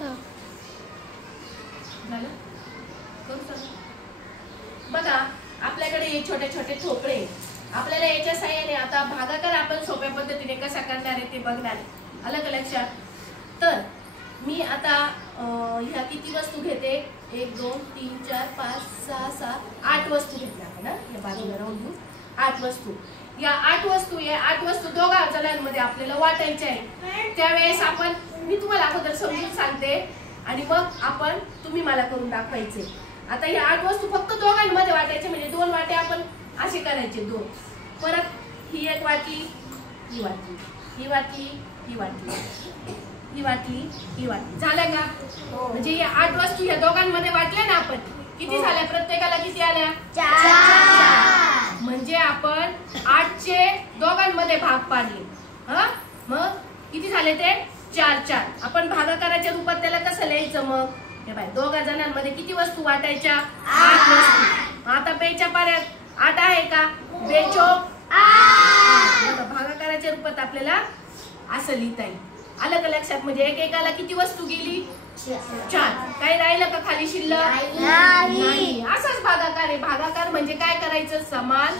झालं बघा आपल्याकडे हे छोटे छोटे ठोकळे आपल्याला याच्या साहाय्याने आता भागाकार आपण सोप्या पद्धतीने कसा करणार आहे ते बघणार आलं का लक्षात. तर मी आता ह्या किती वस्तू घेते 1 2 3 4 5 6 7 8 वस्तू घेतल्या आपण या बाजूला राहून घेऊ 8 वस्तू. या 8 वस्तू दोघा जणांमध्ये आपल्याला वाटायच्या आहे. त्यावेळेस आपण मी तुम्हाला अगोदर समजून सांगते आणि मग तुम्ही मला करून दाखवायचे. आता या 8 वस्तू फक्त दोघांमध्ये वाटायचे म्हणजे 2 वाटे आपण असे करायचे 2. परत ही एक वाटली ही वाटली ही वाटली ही वाटली ही वाटली ही वाटली झालं का. म्हणजे या 8 वस्तू या दोघांमध्ये वाटल्या ना आपण किती झाल्या प्रत्येकाला किती आल्या 4. म्हणजे आपण 8 चे दोघांमध्ये भाग पाडले. मग किती झाले ते 4 4. आपण भागाकाराच्या रूपात त्याला कसं लिहायचं मग हे बाय दोघा जणांमध्ये किती वस्तू वाटायच्या 8 वस्तू. आता बेच्या पाऱ्यात 8 आहे का बेचोक 8. भागाकाराच्या रूपात आपल्याला असं लिहिता येईल. आलं का लक्षात. म्हणजे एकेकाला किती वस्तू गेली 4. काही राहिलं का खाली शिल्लक नाही. असाच भागाकार आहे. भागाकार म्हणजे काय करायचं समान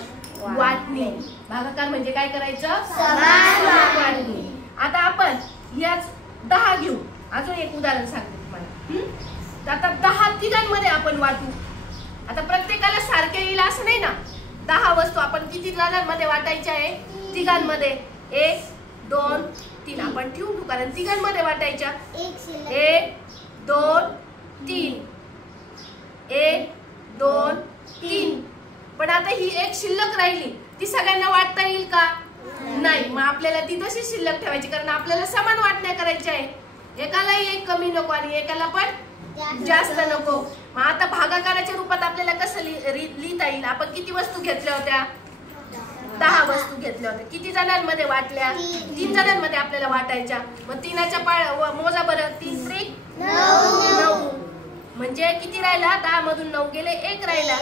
वाटणे. भागाकार म्हणजे काय करायचं समान वाटणे. आता आपण याच 10 घेऊ. अजून एक उदाहरण सांगते तुम्हाला. आता 10 तिघांमध्ये आपण वाटू. आता प्रत्येकाला सारखे येईल असं नाही ना. 10 वस्तू आपण किती जणांमध्ये वाटायच्या आहे तिघांमध्ये 1 2 3 आपण ठेवू कारण तिघांमध्ये वाटायच्या 1 2 3 1 2 3. पण आता ही एक शिल्लक राहिली ती सगळ्यांना वाटता येईल का नाही. मग आपल्याला ती तशी शिल्लक ठेवायची कारण आपल्याला समान वाटण्या करायच्या आहे. एकाला एक कमी नको आणि एकाला पण जास्त नको. मग आता भागाकाराच्या रूपात आपल्याला कसं लिहिता येईल. आपण किती वस्तू घेतल्या होत्या 10 वस्तू घेतल्या होत्या. किती जणांमध्ये वाटल्या 3 जणांमध्ये आपल्याला वाटायच्या. मग 3च्या मोजा बरं 3 त्रिक 9. म्हणजे किती राहिला 10 मधून 9 गेले 1 राहिला.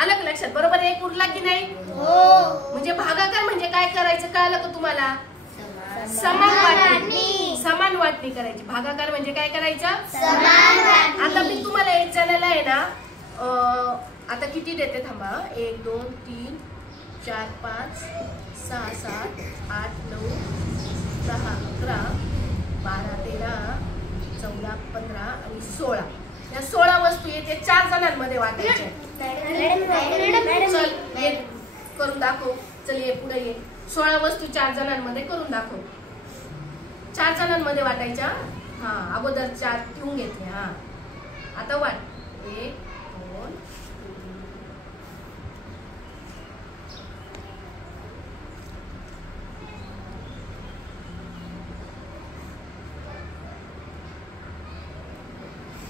आलं का लक्षात. बरोबर 1 उरला की नाही. म्हणजे भागाकार म्हणजे काय करायचं कळलं का तुम्हाला समान वाटणी करायची. भागाकार म्हणजे काय करायचं समान वाटणी. आता मी तुम्हाला एक जणाला आहे ना आता किती देते थांबा 1 2 3 4 5 6 7 8 9 10 11 12 13 14 15 आणि 16. या 16 वस्तू येते 4 जणांमध्ये वाटायच्या. चल ये करून दाखव. चल ये पुढे ये. 16 वस्तू 4 जणांमध्ये करून दाखव. 4 जणांमध्ये वाटायच्या. अगोदर 4 ठेवून घेतले. आता वाट 1 2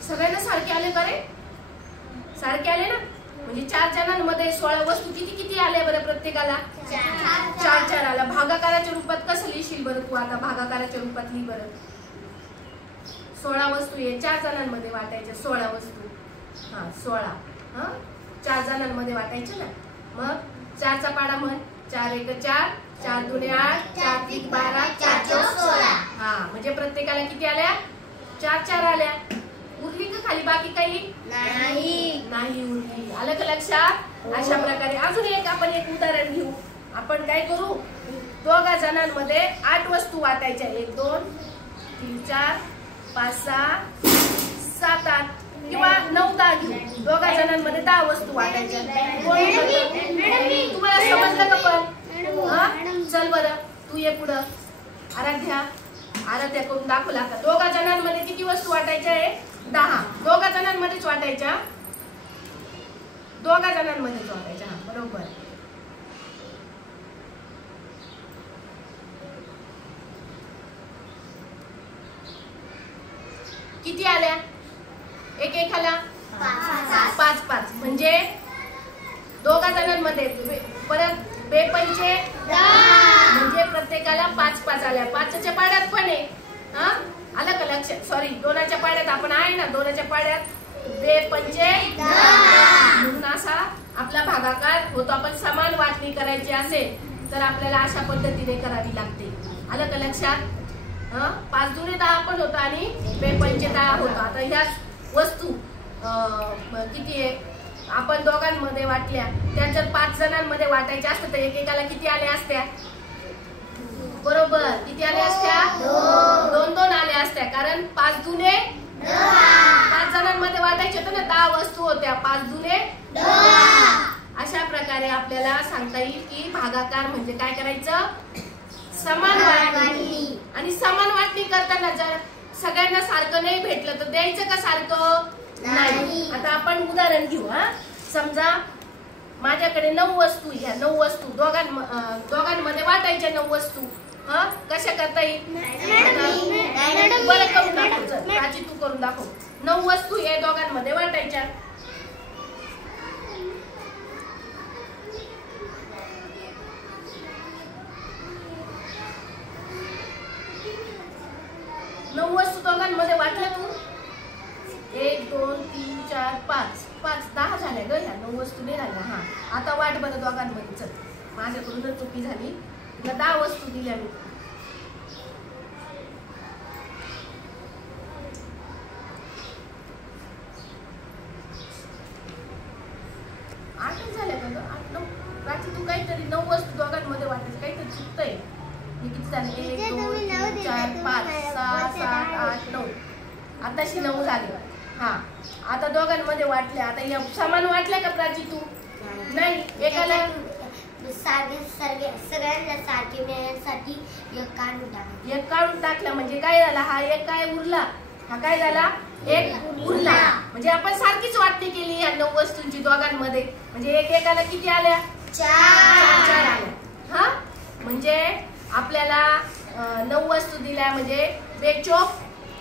सगळ्यांना सारखे आले का रे सारखे आले ना. म्हणजे 4 जणांमध्ये 16 वस्तू किती किती आल्या बरं प्रत्येकाला 4 4 आला. भागाकाराच्या रूपात कसं लिहिशील बरं तू. आता भागाकाराच्या रूपात लिही बरं. 16 वस्तू आहे 4 जणांमध्ये वाटायच्या 16 वस्तू. 16 4 जणांमध्ये वाटायचे ना. मग 4चा पाडा म्हण 4 1 4 4 2 8 4 3 12 4 4 16. म्हणजे प्रत्येकाला किती आल्या 4 4 आल्या. उरली का खाली बाकी काही नाही उरली. आलं का लक्षात. अशा प्रकारे अजून आपण एक उदाहरण घेऊ. आपण काय करू दोघा जणांमध्ये 8 वस्तू वाटायच्या 1 2 3 4 5 6 7 8 किंवा 9 10 घेऊ. दोघा जणांमध्ये 10 वस्तू वाटायच्या. तुम्हाला समजलं का पण. चल बरं तू ये पुढं. आराध्या करून दाखवला का. दोघा जणांमध्ये किती वस्तू वाटायच्या आहे 10. दोघा जणांमध्येच वाटायच्या. दोघा जणांमध्येच वाटायच्या. बरोबर. किती आल्या एकेकाला 5 5. म्हणजे दोघा जणांमध्ये परत बेपंचे 10 म्हणजे प्रत्येकाला 5 5 आल्या. 5च्या पाड्यात पण आहे. आलं का लक्षात. सॉरी 2च्या पाड्यात आपण आहे ना 2च्या पाड्यात बेपंचे 10 म्हणून असा आपला भागाकार होतो. आपण समान वाटणी करायची असेल तर आपल्याला अशा पद्धतीने करावी लागते. आलं का लक्षात. 5 दुणे 10 पण होतं आणि 2 पंचे 10 होतं. आता ह्याच वस्तू किती आहे आपण दोघांमध्ये वाटल्या, त्याच्यात 5 जणांमध्ये वाटायच्या असतं तर एकेकाला किती आल्या असत्या? बरोबर, किती आल्या असत्या? 2-2 आल्या असत्या. कारण 5 दुणे 5 जणांमध्ये वाटायचे होते ना, 10 वस्तू होत्या, 5 दुणे 10. अशा प्रकारे आपल्याला सांगता येईल की भागाकार म्हणजे काय करायचं? समान वाटणी. आणि समान वाटणी करताना जर सगळ्यांना सारखं नाही भेटलं तर द्यायचं का सारखं? नाही. आता आपण उदाहरण घेऊ. समजा माझ्याकडे 9 वस्तू, ह्या 9 वस्तू दोघांमध्ये वाटायच्या 9 वस्तू. कशा करता येईल? बरं करून दाखव. प्राची तू करून दाखव. 9 वस्तू या दोघांमध्ये वाटायच्या. नऊ वस्तू दोघांमध्ये वाटल्या तू. 1 2 3 4 5 5 10 झाल्या ग. ह्या 9 वस्तू नाही झाल्या. हा आता वाट बरं दोघांमध्ये. चल, माझ्याकडून जर चुकी झाली, तुला 10 वस्तू दिल्या मी. झाल्या का ग? 8 9 रात्री तू काहीतरी 9 वस्तू दोघांमध्ये वाटायचं, काहीतरी चुकतंय. किती झाले? 1 2 3 4 5 6 7 8 9. आताशी 9 झाले. हा आता दोघांमध्ये वाटल्या. आता या समान वाटल्या का प्राची तू? नाही. एकाला सगळ्यांना सारखे मिळण्यासाठी एक काढून टाकला म्हणजे काय झाला? हा एक काय उरला, हा काय झाला? एक उरला. म्हणजे आपण सारखीच वाटणी केली या 9 वस्तूंची दोघांमध्ये. म्हणजे एकेकाला किती आल्या? 4 आल्या. हा म्हणजे आपल्याला 9 वस्तू दिल्या म्हणजे 2 चोक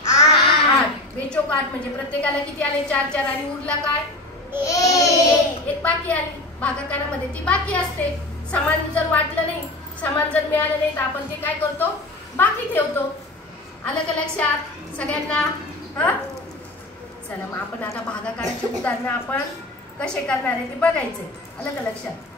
8. 2 चोक 8 म्हणजे प्रत्येकाला किती आले? 4 4. आणि उरला काय? एक बाकी आली. भागाकारामध्ये ती बाकी असते. समान जर वाटलं नाही, समान जर मिळालं नाही तर आपण ते काय करतो? बाकी ठेवतो. आलं का लक्षात सगळ्यांना? चला मग आपण आता भागाकाराचे उदाहरण आपण कसे करणार आहे ते बघायचे. आलं का लक्षात?